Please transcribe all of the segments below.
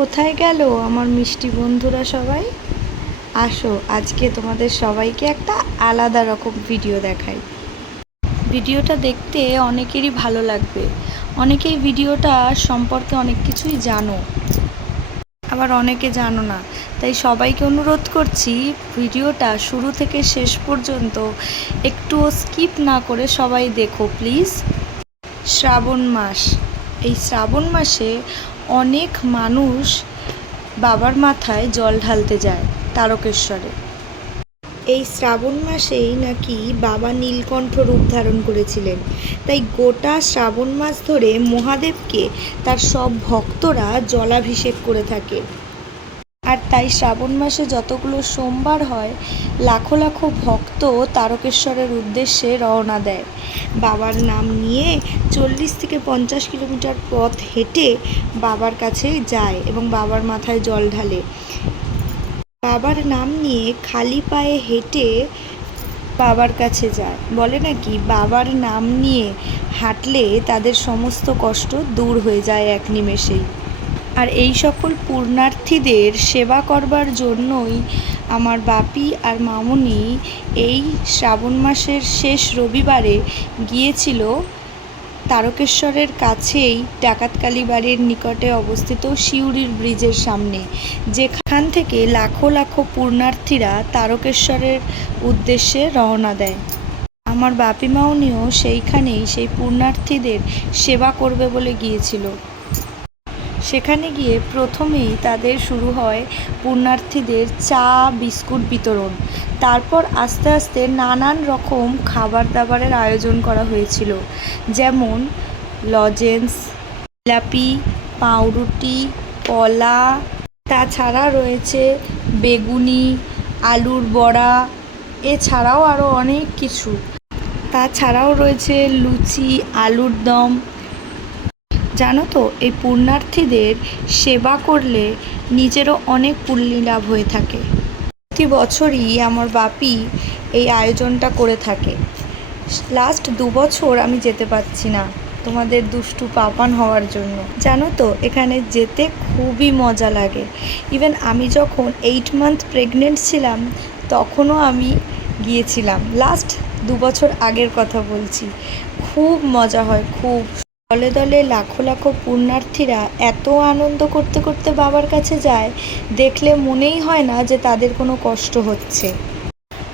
কোথায় গেল আমার মিষ্টি বন্ধুরা সবাই? আসো, আজকে তোমাদের সবাইকে একটা আলাদা রকম ভিডিও দেখাই। ভিডিওটা দেখতে অনেকেরই ভালো লাগবে। অনেকেই ভিডিওটা সম্পর্কে অনেক কিছুই জানো। আবার অনেকে জানো না। তাই সবাইকে অনুরোধ করছি, ভিডিওটা শুরু থেকে শেষ পর্যন্ত একটুও স্কিপ না করে সবাই দেখো প্লিজ শ্রাবণ মাস। এই শ্রাবণ মাসে অনেক মানুষ বাবার মাথায় জল ঢালতে যায় তারকেশ্বরে। এই শ্রাবণ মাসেই নাকি বাবা নীলকণ্ঠ রূপ ধারণ করেছিলেন। তাই গোটা শ্রাবণ মাস ধরে মহাদেবকে তার সব ভক্তরা জলাভিষেক করে থাকে। আর তাই শ্রাবণ মাসে যতগুলো সোমবার হয়, লাখো লাখো ভক্ত তারকেশ্বরের উদ্দেশ্যে রওনা দেয়। বাবার নাম নিয়ে চল্লিশ থেকে পঞ্চাশ কিলোমিটার পথ হেঁটে বাবার কাছে যায় এবং বাবার মাথায় জল ঢালে। বাবার নাম নিয়ে খালি পায়ে হেঁটে বাবার কাছে যায়। বলে নাকি, বাবার নাম নিয়ে হাঁটলে তাদের সমস্ত কষ্ট দূর হয়ে যায় এক নিমেষেই। আর এই সকল পূর্ণার্থীদের সেবা করবার জন্যই আমার বাপি আর মামুনি এই শ্রাবণ মাসের শেষ রবিবারে গিয়েছিল তারকেশ্বরের কাছেই ডাকাতকালী বাড়ির নিকটে অবস্থিত সিউড়ির ব্রিজের সামনে। যেখান থেকে লাখো লাখো পুণ্যার্থীরা তারকেশ্বরের উদ্দেশ্যে রওনা দেয়। আমার বাপি মাউনিও সেইখানেই সেই পুণ্যার্থীদের সেবা করবে বলে গিয়েছিল। সেখানে গিয়ে প্রথমেই তাদের শুরু হয় পুণ্যার্থীদের চা, বিস্কুট বিতরণ। তারপর আস্তে আস্তে নানান রকম খাবার দাবারের আয়োজন করা হয়েছিল। যেমন লজেন্স, জিলাপি, পাউরুটি, কলা, তাছাড়া রয়েছে বেগুনি, আলুর বড়া, এছাড়াও আরও অনেক কিছু। তাছাড়াও রয়েছে লুচি, আলুর দম জানো তো, এই পুণ্যার্থীদের সেবা করলে নিজেরও অনেক পুণ্যি লাভ হয়ে থাকে। প্রতি বছরই আমার বাপি এই আয়োজনটা করে থাকে। লাস্ট দু বছর আমি যেতে পারছি না তোমাদের দুষ্টু পাপান হওয়ার জন্য। জানো তো, এখানে যেতে খুবই মজা লাগে। ইভেন আমি যখন এইট মান্থ প্রেগনেন্ট ছিলাম, তখনও আমি গিয়েছিলাম। লাস্ট দু বছর আগের কথা বলছি। খুব মজা হয়, খুব দলে দলে লাখো লাখো পুণ্যার্থীরা এত আনন্দ করতে করতে বাবার কাছে যায়, দেখলে মনেই হয় না যে তাদের কোনো কষ্ট হচ্ছে।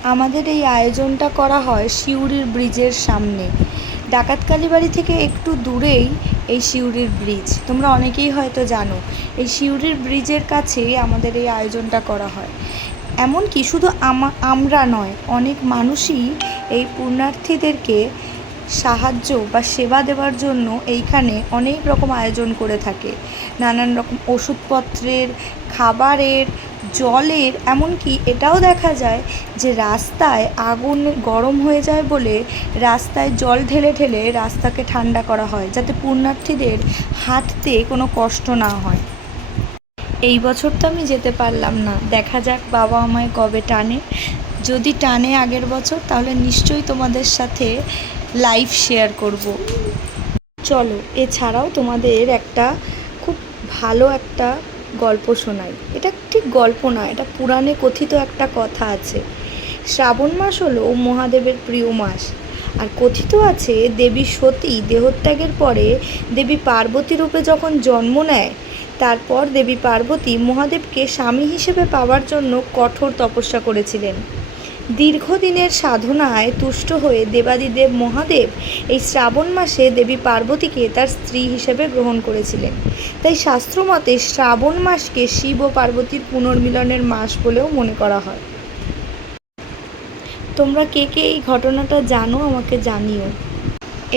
আমাদের এই আয়োজনটা করা হয় সিউড়ির ব্রিজের সামনে। ডাকাতকালী বাড়ি থেকে একটু দূরেই এই সিউড়ির ব্রিজ। তোমরা অনেকেই হয়তো জানো, এই সিউড়ির ব্রিজের কাছেই আমাদের এই আয়োজনটা করা হয়। এমনকি শুধু আমা, আমরা নয়, অনেক মানুষই এই পুণ্যার্থীদেরকে সাহায্য বা সেবা দেওয়ার জন্য এইখানে অনেক রকম আয়োজন করে থাকে। নানান রকম ওষুধপত্রের, খাবারের, জলের, এমনকি এটাও দেখা যায় যে রাস্তায় আগুন গরম হয়ে যায় বলে রাস্তায় জল ঢেলে ঢেলে রাস্তাকে ঠান্ডা করা হয়, যাতে পুণ্যার্থীদের হাঁটতে কোনো কষ্ট না হয়। এই বছর তো আমি যেতে পারলাম না। দেখা যাক বাবা আমায় কবে টানে। যদি টানে আগের বছর, তাহলে নিশ্চয়ই তোমাদের সাথে লাইভ শেয়ার করব। চলো, এছাড়াও তোমাদের একটা খুব ভালো একটা গল্প শোনাই। এটা ঠিক গল্প না এটা পুরাণে কথিত একটা কথা আছে। শ্রাবণ মাস হলো মহাদেবের প্রিয় মাস। আর কথিত আছে, দেবী সতী দেহত্যাগের পরে দেবী পার্বতী রূপে যখন জন্ম নেয়, তারপর দেবী পার্বতী মহাদেবকে স্বামী হিসেবে পাওয়ার জন্য কঠোর তপস্যা করেছিলেন। দীর্ঘদিনের সাধনায় তুষ্ট হয়ে দেবাদিদেব মহাদেব এই শ্রাবণ মাসে দেবী পার্বতীকে তার স্ত্রী হিসেবে গ্রহণ করেছিলেন। তাই শাস্ত্রমতে শ্রাবণ মাসকে শিব ও পার্বতীর পুনর্মিলনের মাস বলেও মনে করা হয়। তোমরা কে কে এই ঘটনাটা জানো আমাকে জানিও।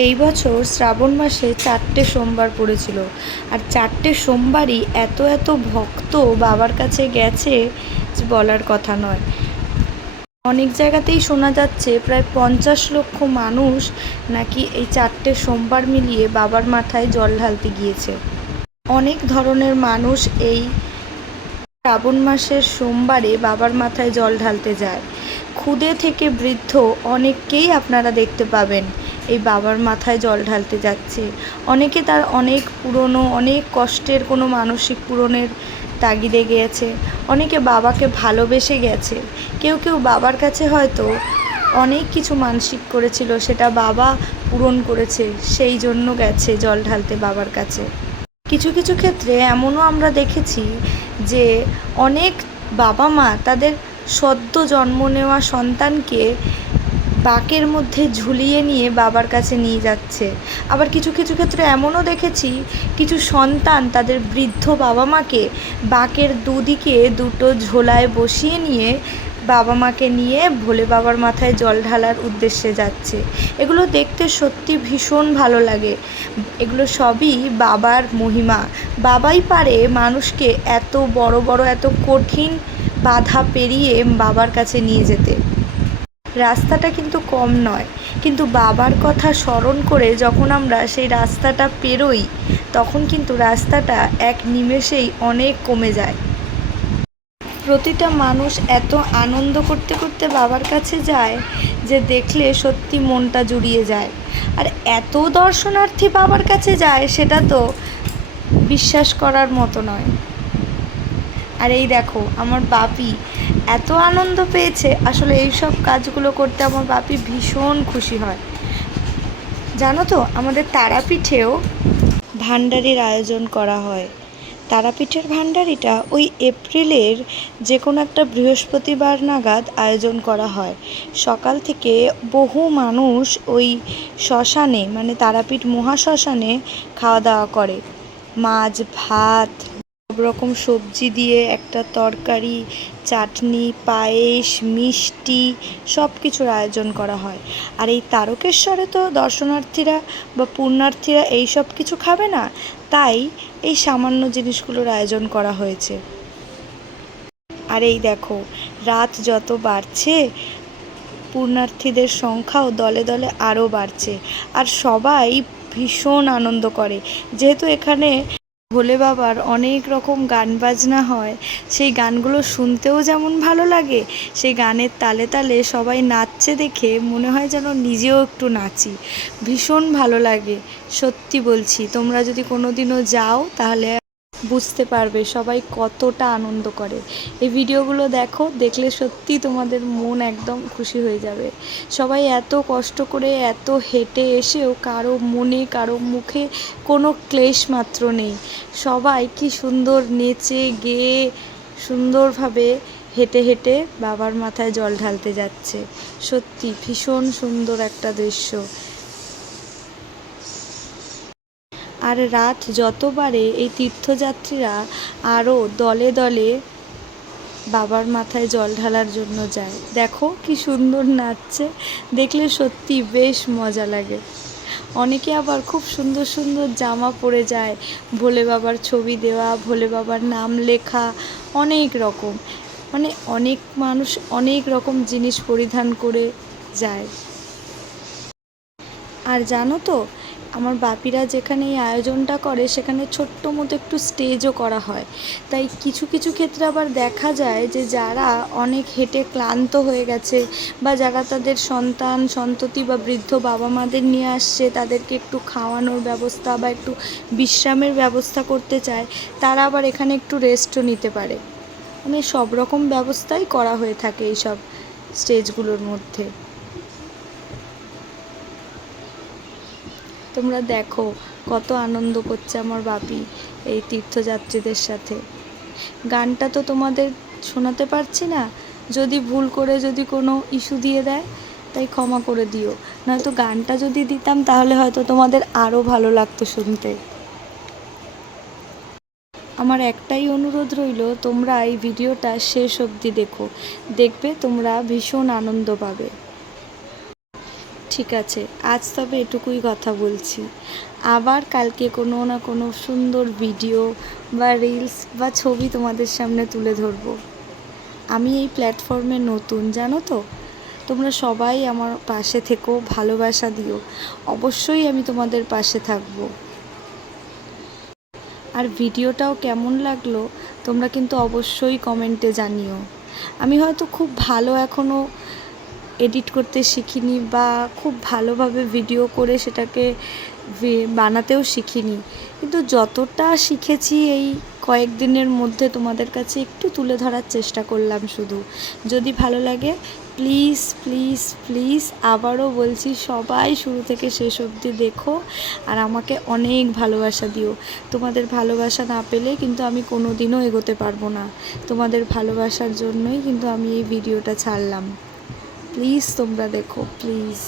এই বছর শ্রাবণ মাসে চারটে সোমবার পড়েছিল আর চারটে সোমবারই এত এত ভক্ত বাবার কাছে গেছে বলার কথা নয়। অনেক জায়গাতেই শোনা যাচ্ছে প্রায় পঞ্চাশ লক্ষ মানুষ নাকি এই চারটে সোমবার মিলিয়ে বাবার মাথায় জল ঢালতে গিয়েছে। অনেক ধরনের মানুষ এই শ্রাবণ মাসের সোমবারে বাবার মাথায় জল ঢালতে যায়। ক্ষুদে থেকে বৃদ্ধ অনেককেই আপনারা দেখতে পাবেন এই বাবার মাথায় জল ঢালতে যাচ্ছে। অনেকে তার অনেক পুরনো, অনেক কষ্টের কোনো মানসিক পূরণের তাগিদে গিয়েছে। অনেকে বাবাকে ভালোবেসে গেছে। কেউ কেউ বাবার কাছে হয়তো অনেক কিছু মানসিক করেছিল, সেটা বাবা পূরণ করেছে, সেই জন্য গেছে জল ঢালতে বাবার কাছে। কিছু কিছু ক্ষেত্রে এমনও আমরা দেখেছি যে অনেক বাবা মা তাদের সদ্য জন্ম নেওয়া সন্তানকে বাকের মধ্যে ঝুলিয়ে নিয়ে বাবার কাছে নিয়ে যাচ্ছে। আবার কিছু কিছু ক্ষেত্রে এমনও দেখেছি, কিছু সন্তান তাদের বৃদ্ধ বাবা মাকে বাকের দুদিকে দুটো ঝোলায় বসিয়ে নিয়ে বাবা মাকে নিয়ে ভোলে বাবার মাথায় জল ঢালার উদ্দেশ্যে যাচ্ছে। এগুলো দেখতে সত্যি ভীষণ ভালো লাগে। এগুলো সবই বাবার মহিমা। বাবাই পারে মানুষকে এত বড় বড়, এত কঠিন বাধা পেরিয়ে বাবার কাছে নিয়ে যেতে। রাস্তাটা কিন্তু কম নয়। কিন্তু বাবার কথা স্মরণ করে যখন আমরা সেই রাস্তাটা পেরোই, তখন কিন্তু রাস্তাটা এক নিমেষেই অনেক কমে যায়। প্রতিটা মানুষ এত আনন্দ করতে করতে বাবার কাছে যায় যে দেখলে সত্যি মনটা জুড়িয়ে যায়। আর এত দর্শনার্থী বাবার কাছে যায় সেটা তো বিশ্বাস করার মতো নয়। আর এই দেখো, আমার বাপি এত আনন্দ পেয়েছে। আসলে এই সব কাজগুলো করতে আমার বাপি ভীষণ খুশি হয়। জানো তো, আমাদের তারাপীঠেও ভাণ্ডারির আয়োজন করা হয়। তারাপীঠের ভাণ্ডারিটা ওই এপ্রিলের যে কোনো একটা বৃহস্পতিবার নাগাদ আয়োজন করা হয়। সকাল থেকে বহু মানুষ ওই শ্মশানে মানে তারাপীঠ মহাশ্মশানে খাওয়া দাওয়া করে। মাছ, ভাত সব রকম সবজি দিয়ে একটা তরকারি, চাটনি, পায়েস, মিষ্টি সব কিছুর আয়োজন করা হয়। আর এই তারকেশ্বরে তো দর্শনার্থীরা বা পুণ্যার্থীরা এই সব কিছু খাবে না, তাই এই সামান্য জিনিসগুলোর আয়োজন করা হয়েছে। আর এই দেখো, রাত যত বাড়ছে, পুণ্যার্থীদের সংখ্যাও দলে দলে আরও বাড়ছে। আর সবাই ভীষণ আনন্দ করে। যেহেতু এখানে ভোলে বাবার অনেক রকম গান বাজনা হয়। সেই গানগুলো শুনতেও যেমন ভালো লাগে, সেই গানের তালে তালে সবাই নাচছে দেখে মনে হয় যেন নিজেও একটু নাচি। ভীষণ ভালো লাগে, সত্যি বলছি। তোমরা যদি কোনো দিনও যাও তাহলে বুঝতে পারবে, সবাই কতটা আনন্দ করে। এই ভিডিওগুলো দেখো, দেখলে সত্যি তোমাদের মন একদম খুশি হয়ে যাবে। সবাই এত কষ্ট করে, এত হেঁটে এসেও কারও মনে, কারও মুখে কোনো ক্লেশ মাত্র নেই। সবাই কি সুন্দর নেচে, গেয়ে সুন্দরভাবে হেঁটে হেঁটে বাবার মাথায় জল ঢালতে যাচ্ছে। সত্যি ভীষণ সুন্দর একটা দৃশ্য। আর রাত যত বাড়ে এই তীর্থযাত্রীরা আরও দলে দলে বাবার মাথায় জল ঢালার জন্য যায়। দেখো কি সুন্দর নাচছে। দেখলে সত্যি বেশ মজা লাগে। অনেকে আবার খুব সুন্দর সুন্দর জামা পরে যায়। ভোলে বাবার ছবি দেওয়া, ভোলে বাবার নাম লেখা, অনেক রকম। মানে অনেক মানুষ অনেক রকম জিনিস পরিধান করে যায়। আর জানো তো আমার বাপিরা যেখানে এই আয়োজনটা করে, সেখানে ছোট্ট মতো একটু স্টেজও করা হয়। তাই কিছু কিছু ক্ষেত্রে আবার দেখা যায় যে যারা অনেক হেঁটে ক্লান্ত হয়ে গেছে বা যারা তাদের সন্তান, সন্ততি বা বৃদ্ধ বাবা মাদের নিয়ে আসছে, তাদেরকে একটু খাওয়ানোর ব্যবস্থা বা একটু বিশ্রামের ব্যবস্থা করতে চায়, তারা আবার এখানে একটু রেস্টও নিতে পারে। মানে সব রকম ব্যবস্থাই করা হয়ে থাকে এইসব স্টেজগুলোর মধ্যে। তোমরা দেখো, কত আনন্দ করছে আমার বাপি এই তীর্থযাত্রীদের সাথে। গানটা তো তোমাদের শোনাতে পারছি না। যদি ভুল করে যদি কোনো ইস্যু দিয়ে দেয়, তাই ক্ষমা করে দিও। নয়তো গানটা যদি দিতাম, তাহলে হয়তো তোমাদের আরও ভালো লাগতো শুনতে। আমার একটাই অনুরোধ রইল, তোমরা এই ভিডিওটা শেষ অবধি দেখো। দেখবে তোমরা ভীষণ আনন্দ পাবে। ঠিক আছে, আজ তবে এটুকুই কথা বলছি। আবার কালকে কোনো না কোনো সুন্দর ভিডিও বা রিলস বা ছবি তোমাদের সামনে তুলে ধরবো। আমি এই প্ল্যাটফর্মে নতুন, জানো তো? তোমরা সবাই আমার পাশে থেকো, ভালোবাসা দিও। অবশ্যই আমি তোমাদের পাশে থাকব। আর ভিডিওটাও কেমন লাগল, তোমরা কিন্তু অবশ্যই কমেন্টে জানিও। আমি হয়তো খুব ভালো এখনও এডিট করতে শিখিনি বা খুব ভালোভাবে ভিডিও করে সেটাকে বানাতেও শিখিনি। কিন্তু যতটা শিখেছি এই কয়েকদিনের মধ্যে তোমাদের কাছে একটু তুলে ধরার চেষ্টা করলাম শুধু। যদি ভালো লাগে, প্লিজ প্লিজ প্লিজ আবারও বলছি, সবাই শুরু থেকে শেষ অবধি দেখো আর আমাকে অনেক ভালোবাসা দিও। তোমাদের ভালোবাসা না পেলে কিন্তু আমি কোনো দিনও এগোতে পারব না। তোমাদের ভালোবাসার জন্যই কিন্তু আমি এই ভিডিওটা ছাড়লাম। প্লিজ তোমরা দেখো প্লিজ